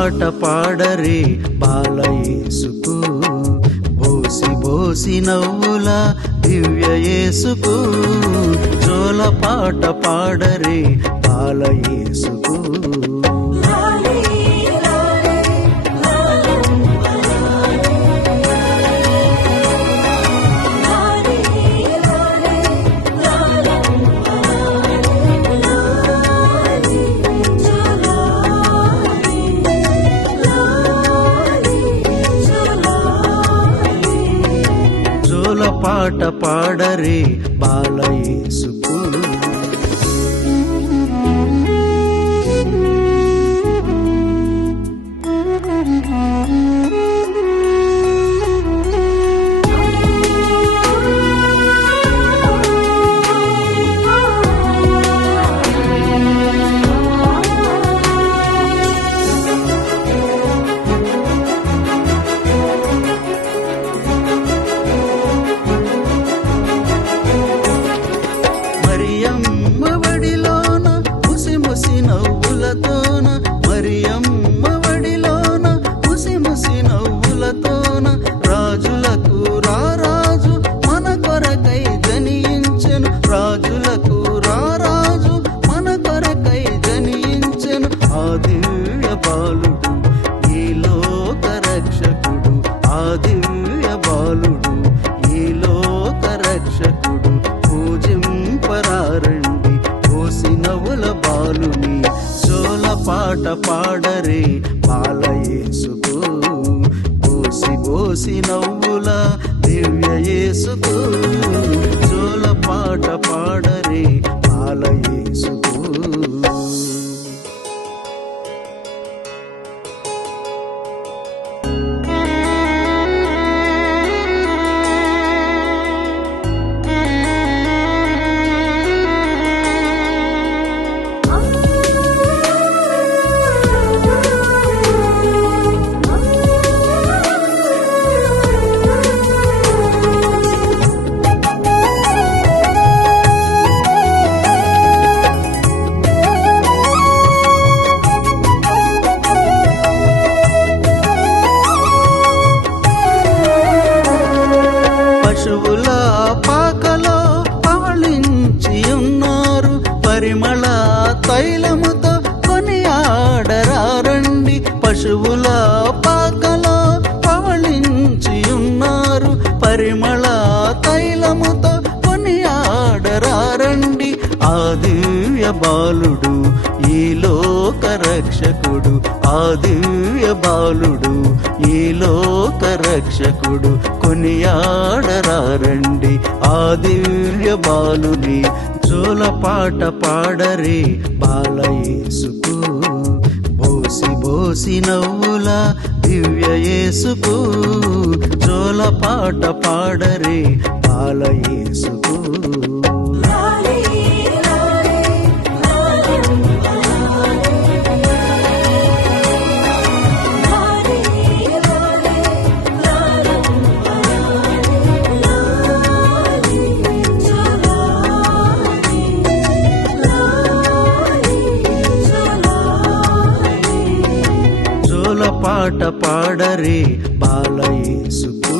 పాట పాడరే బాలయేసుకు, బోసి బోసి నవ్వుల దివ్య యేసుకు. జోల పాట పాడరే బాలయేసుకు. పాట పాడరే బాలయేసుకు. పాట పాడరే బాలయేసుకు, బోసి బోసి నవ్వుల దివ్య యేసుకు. జోల పాట పాడరే బాలయేసుకు. పశువుల పాకలో పవళించి ఉన్నారు, పరిమళ తైలముతో కొనియాడరారండి. పశువుల పాకలో పవళించి ఉన్నారు, పరిమళ తైలముతో కొనియాడరారండి. ఆ దివ్య బాలుడు ఈ లోక రక్షకుడు, ఆ దివ్య బాలుడు ఈ లోక రక్షకుడు. కొనియాడరారండి ఆ దివ్య బాలుని. జోల పాట పాడరే బాలయేసుకు, బోసి బోసి నవ్వుల దివ్య యేసుకు. జోల పాట పాడరే బాలయేసుకు. పాట పాడరే బాలయేసుకు.